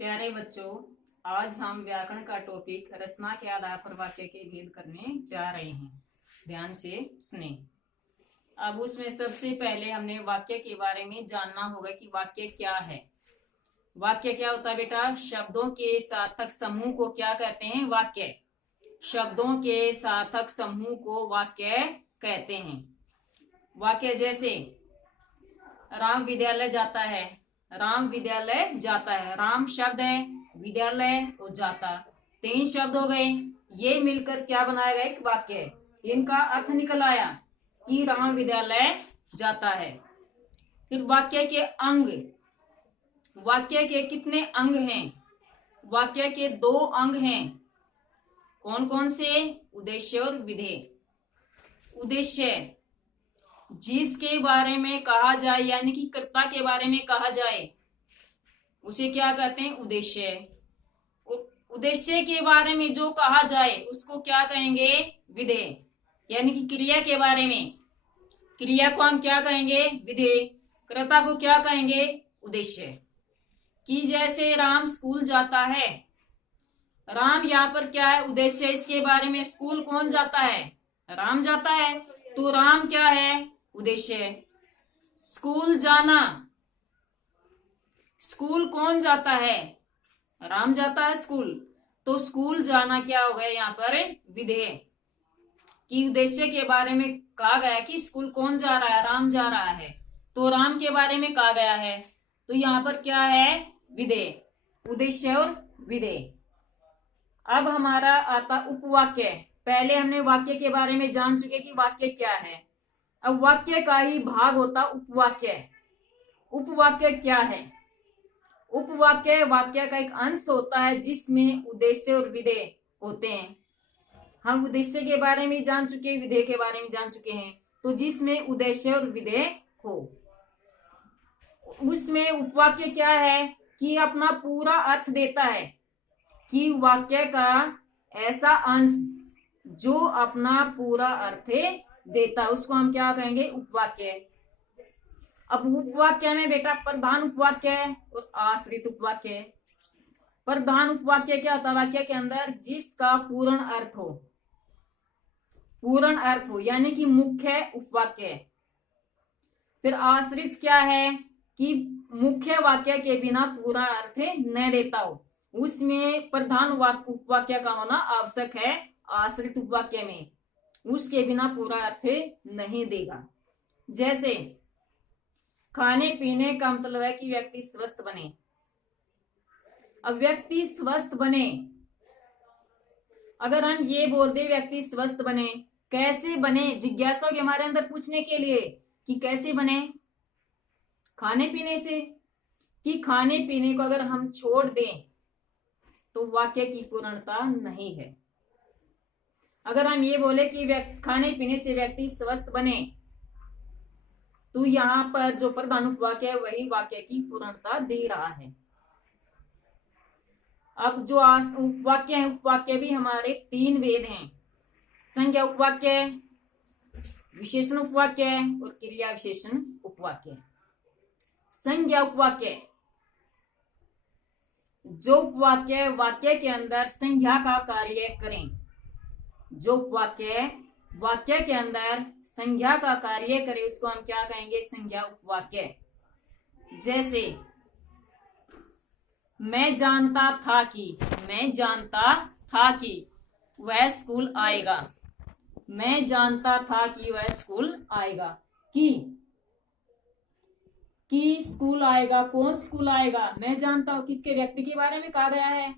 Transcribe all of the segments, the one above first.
प्यारे बच्चों, आज हम व्याकरण का टॉपिक रचना के आधार पर वाक्य के भेद करने जा रहे हैं। ध्यान से सुने। अब उसमें सबसे पहले हमने वाक्य के बारे में जानना होगा कि वाक्य क्या है। वाक्य क्या होता है बेटा? शब्दों के सार्थक समूह को क्या कहते हैं? वाक्य। शब्दों के सार्थक समूह को वाक्य कहते हैं। वाक्य जैसे राम विद्यालय जाता है, राम विद्यालय जाता है। राम शब्द है, विद्यालय और जाता, 3 शब्द हो गए। ये मिलकर क्या बनाया गया? एक वाक्य। इनका अर्थ निकल आया कि राम विद्यालय जाता है। फिर वाक्य के अंग। वाक्य के कितने अंग हैं? वाक्य के 2 अंग हैं। कौन कौन से? उद्देश्य और विधेय। उद्देश्य जिसके बारे में कहा जाए, यानी कि कर्ता के बारे में कहा जाए, उसे क्या कहते हैं? उद्देश्य। उद्देश्य के बारे में जो कहा जाए उसको क्या कहेंगे? विधेय। यानी कि क्रिया के बारे में, क्रिया को हम क्या कहेंगे? विधेय। कर्ता को क्या कहेंगे? उद्देश्य। कि जैसे राम स्कूल जाता है, राम यहाँ पर क्या है? उद्देश्य। इसके बारे में स्कूल कौन जाता है? राम जाता है, तो राम क्या है? उद्देश्य। स्कूल जाना, स्कूल कौन जाता है? राम जाता है स्कूल, तो स्कूल जाना क्या हो गया यहाँ पर? विधेय। कि उद्देश्य के बारे में कहा गया कि स्कूल कौन जा रहा है? राम जा रहा है, तो राम के बारे में कहा गया है, तो यहाँ पर क्या है? विधेय। उद्देश्य और विधेय। अब हमारा आता उपवाक्य। पहले हमने वाक्य के बारे में जान चुके कि वाक्य क्या है। अब वाक्य का ही भाग होता उपवाक्य। उपवाक्य क्या है? उपवाक्य वाक्य का एक अंश होता है जिसमें उद्देश्य और विधेय होते हैं। हम उद्देश्य के बारे में जान चुके, विधेय के बारे में जान चुके हैं। तो जिसमें उद्देश्य और विधेय हो, उसमें उपवाक्य क्या है कि अपना पूरा अर्थ देता है। कि वाक्य का ऐसा अंश जो अपना पूरा अर्थ देता है, उसको हम क्या कहेंगे? उपवाक्य। अब उपवाक्य में बेटा प्रधान उपवाक्य और आश्रित उपवाक्य। प्रधान उपवाक्य क्या होता है? वाक्य के अंदर जिसका पूर्ण अर्थ हो, पूर्ण अर्थ हो, यानी कि मुख्य उपवाक्य। फिर आश्रित क्या है? कि मुख्य वाक्य के बिना पूरा अर्थ न देता हो, उसमें प्रधान उपवाक्य का होना आवश्यक है। आश्रित उपवाक्य में उसके बिना पूरा अर्थ नहीं देगा। जैसे खाने पीने का मतलब है कि व्यक्ति स्वस्थ बने। अब व्यक्ति स्वस्थ बने, अगर हम ये बोल दे व्यक्ति स्वस्थ बने, कैसे बने? जिज्ञासा होगी हमारे अंदर पूछने के लिए कि कैसे बने? खाने पीने से। कि खाने पीने को अगर हम छोड़ दें तो वाक्य की पूर्णता नहीं है। अगर हम ये बोले कि खाने पीने से व्यक्ति स्वस्थ बने, तो यहां पर जो प्रधान उपवाक्य है वही वाक्य की पूर्णता दे रहा है। अब जो उपवाक्य है, उपवाक्य भी हमारे 3 भेद हैं। संज्ञा उपवाक्य, विशेषण उपवाक्य और क्रिया विशेषण उपवाक्य। संज्ञा उपवाक्य जो उपवाक्य वाक्य के अंदर संज्ञा का कार्य करें। जो उपवाक्य वाक्य के अंदर संज्ञा का कार्य करे उसको हम क्या कहेंगे? संज्ञा उपवाक्य। जैसे मैं जानता था कि, मैं जानता था कि वह स्कूल आएगा। मैं जानता था कि वह स्कूल आएगा। कि स्कूल आएगा, कौन स्कूल आएगा? मैं जानता हूं। किसके? व्यक्ति के बारे में कहा गया है,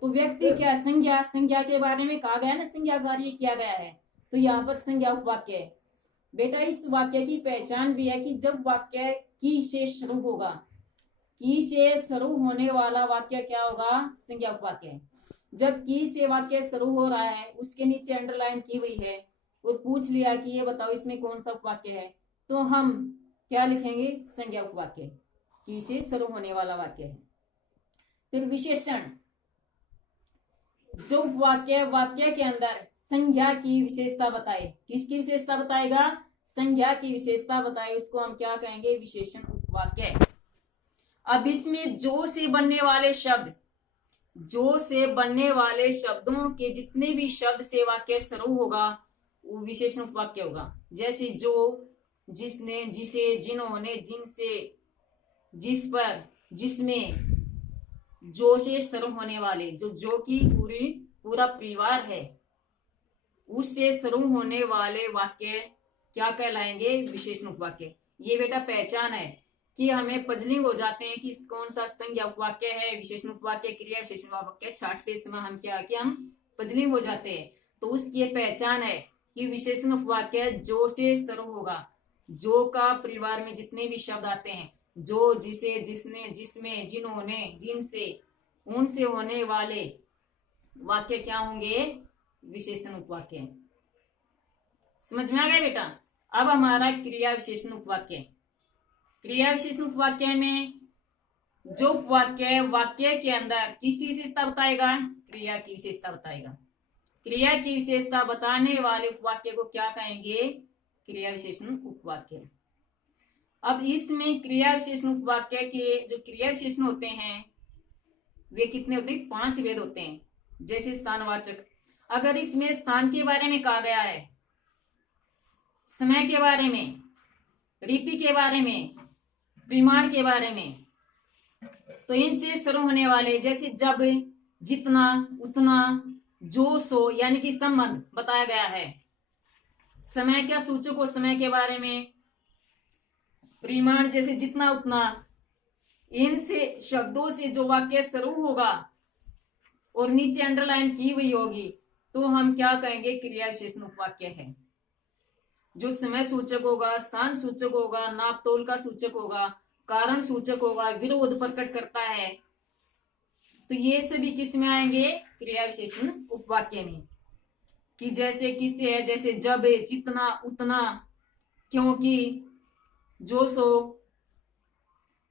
तो व्यक्ति क्या? संज्ञा। संज्ञा के बारे में कहा गया है ना, संज्ञा कार्य किया गया है, तो यहाँ पर संज्ञा उपवाक्य है। बेटा इस वाक्य की पहचान भी है कि जब वाक्य की से शुरू होगा, की से शुरू होने वाला वाक्य क्या होगा? संज्ञा उपवाक्य। जब की से वाक्य शुरू हो रहा है, उसके नीचे अंडरलाइन की हुई है और पूछ लिया कि ये बताओ इसमें कौन सा उपवाक्य है, तो हम क्या लिखेंगे? संज्ञा उपवाक्य। की से शुरू होने वाला वाक्य है। फिर विशेषण, जो वाक्य वाक्य के अंदर संज्ञा की विशेषता बताए। किसकी विशेषता बताएगा? संज्ञा की विशेषता बताए, उसको हम क्या कहेंगे? विशेषण उपवाक्य। अब इसमें जो से बनने वाले शब्द, जो से बनने वाले शब्दों के जितने भी शब्द से वाक्य शुरू होगा वो विशेषण उपवाक्य होगा। जैसे जो, जिसने, जिसे, जिन्होंने, जिनसे, जिस पर, जिसमें, जो से शुरू होने वाले, जो की पूरा परिवार है, उससे शुरू होने वाले वाक्य क्या कहलाएंगे? विशेषण उपवाक्य। ये बेटा पहचान है कि हमें पजलिंग हो जाते हैं कि कौन सा संज्ञा उपवाक्य है, विशेषण उपवाक्य, क्रिया विशेषण उपवाक्य छांटते समय हम क्या कि हम पजलिंग हो जाते हैं। तो उसकी ये पहचान है कि विशेषण उपवाक्य जो से शुरू होगा, जो का परिवार में जितने भी शब्द आते हैं, जो, जिसे, जिसने, जिसमें, जिन्होंने, जिनसे, उनसे होने वाले वाक्य क्या होंगे? विशेषण उपवाक्य। समझ में आ गया बेटा? अब हमारा क्रिया विशेषण उपवाक्य। क्रिया विशेषण उपवाक्य में जो उपवाक्य वाक्य के अंदर किसी विशेषता बताएगा? क्रिया की विशेषता बताएगा। क्रिया की विशेषता बताने वाले उपवाक्य को क्या कहेंगे? क्रिया विशेषण उपवाक्य। अब इसमें क्रिया विशेषण उपवाक्य के जो क्रिया विशेषण होते हैं वे कितने होते हैं? 5 भेद होते हैं। जैसे स्थानवाचक, अगर इसमें स्थान के बारे में कहा गया है, समय के बारे में, रीति के बारे में, परिमाण के बारे में, तो इनसे शुरू होने वाले जैसे जब, जितना, उतना, जो, सो यानी कि संबंध बताया गया है। समय क्या सूचक हो? समय के बारे में। परिमाण जैसे जितना, उतना, इनसे शब्दों से जो वाक्य शुरू होगा और नीचे अंडरलाइन की हुई होगी तो हम क्या कहेंगे? क्रिया विशेषण उपवाक्य है। जो समय सूचक होगा, स्थान सूचक होगा, नाप तोल का सूचक होगा, कारण सूचक होगा, विरोध प्रकट करता है, तो ये सभी किस में आएंगे? क्रिया विशेषण उपवाक्य में। कि जैसे किससे है? जैसे जब, जितना, उतना, क्योंकि, जो, सो,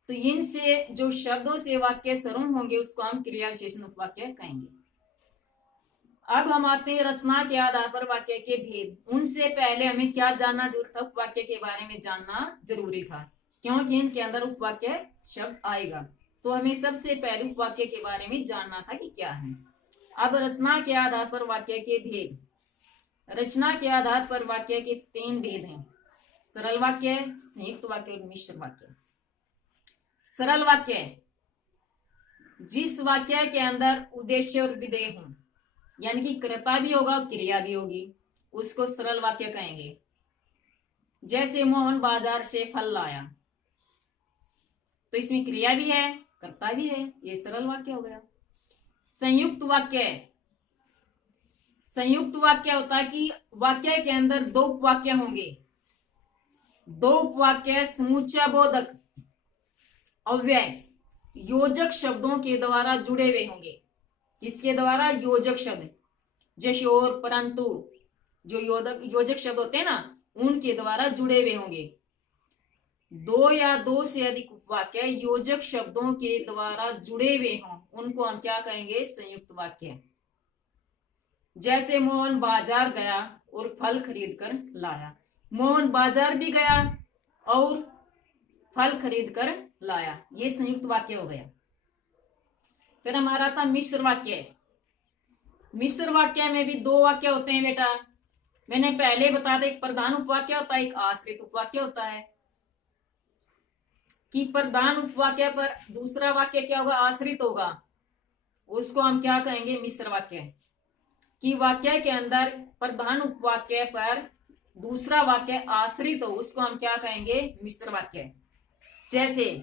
तो इनसे जो शब्दों से वाक्य शुरू होंगे उसको हम क्रिया विशेषण उपवाक्य कहेंगे। अब हम आते हैं रचना के आधार पर वाक्य के भेद। उनसे पहले हमें क्या जानना जरूरी था? उपवाक्य के बारे में जानना जरूरी था, क्योंकि इनके अंदर उपवाक्य शब्द आएगा, तो हमें सबसे पहले उपवाक्य के बारे में जानना था कि क्या है। अब रचना के आधार पर वाक्य के भेद। रचना के आधार पर वाक्य के 3 भेद हैं: सरल वाक्य, संयुक्त वाक्य और मिश्र वाक्य। सरल वाक्य, जिस वाक्य के अंदर उद्देश्य और विधेय हो, यानी कि कर्ता भी होगा और क्रिया भी होगी, उसको सरल वाक्य कहेंगे। जैसे मोहन बाजार से फल लाया, तो इसमें क्रिया भी है, कर्ता भी है, ये सरल वाक्य हो गया। संयुक्त वाक्य, संयुक्त वाक्य होता है कि वाक्य के अंदर 2 उपवाक्य होंगे, 2 उपवाक्य समुच्चय बोधक अव्यय योजक शब्दों के द्वारा जुड़े हुए होंगे। किसके द्वारा? योजक शब्द, जैसे और, परंतु, जो योजक शब्द होते हैं ना, उनके द्वारा जुड़े हुए होंगे। 2 या 2 से अधिक उपवाक्य योजक शब्दों के द्वारा जुड़े हुए हों, उनको हम क्या कहेंगे? संयुक्त वाक्य। जैसे मोहन बाजार गया और फल खरीद कर लाया। मोहन बाजार भी गया और फल खरीद कर लाया, ये संयुक्त वाक्य हो गया। फिर हमारा था मिश्र वाक्य। मिश्र वाक्य में भी 2 वाक्य होते हैं बेटा। मैंने पहले बता दिया, एक प्रधान उपवाक्य होता है, एक आश्रित उपवाक्य होता है। कि प्रधान उपवाक्य पर दूसरा वाक्य क्या होगा? आश्रित होगा, उसको हम क्या कहेंगे? मिश्र वाक्य। कि वाक्य के अंदर प्रधान उपवाक्य पर दूसरा वाक्य आश्रित हो, उसको हम क्या कहेंगे? मिश्र वाक्य। जैसे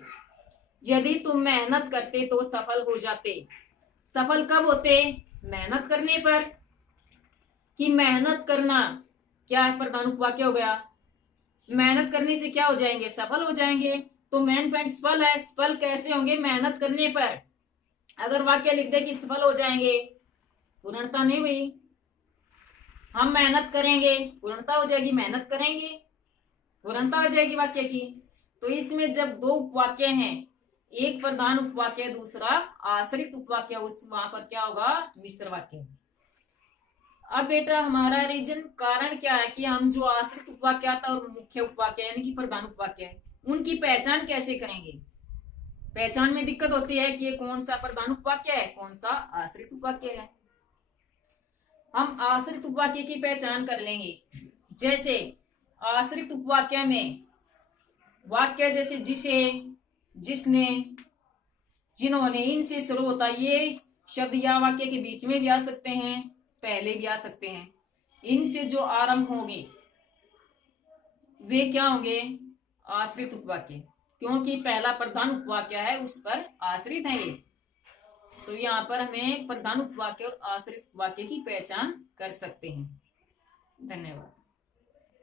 यदि तुम मेहनत करते तो सफल हो जाते। सफल कब होते? मेहनत करने पर। कि मेहनत करना क्या है? प्रधान उपवाक्य हो गया। मेहनत करने से क्या हो जाएंगे? सफल हो जाएंगे। तो मेन पॉइंट सफल है। सफल कैसे होंगे? मेहनत करने पर। अगर वाक्य लिख दे कि सफल हो जाएंगे, पूर्णता नहीं हुई। हम मेहनत करेंगे, पूर्णता हो जाएगी। मेहनत करेंगे, पूर्णता हो जाएगी वाक्य की। तो इसमें जब 2 उपवाक्य हैं, एक प्रधान उपवाक्य, दूसरा आश्रित उपवाक्य, उस वहां पर क्या होगा? मिश्र वाक्य। अब बेटा हमारा रीजन कारण क्या है कि हम जो आश्रित उपवाक्य आता है और मुख्य उपवाक्य यानी कि प्रधान उपवाक्य है, उनकी पहचान कैसे करेंगे? पहचान में दिक्कत होती है कि ये कौन सा प्रधान उपवाक्य है, कौन सा आश्रित उपवाक्य है। हम आश्रित उपवाक्य की पहचान कर लेंगे। जैसे आश्रित उपवाक्य में वाक्य जैसे जिसे, जिसने, जिन्होंने, इनसे शुरू होता है। ये शब्द या वाक्य के बीच में भी आ सकते हैं, पहले भी आ सकते हैं। इनसे जो आरंभ होंगे वे क्या होंगे, आश्रित उपवाक्य, क्योंकि पहला प्रधान उपवाक्य है उस पर आश्रित है ये। तो यहाँ पर हमें प्रधान उपवाक्य और आश्रित उपवाक्य की पहचान कर सकते हैं। धन्यवाद।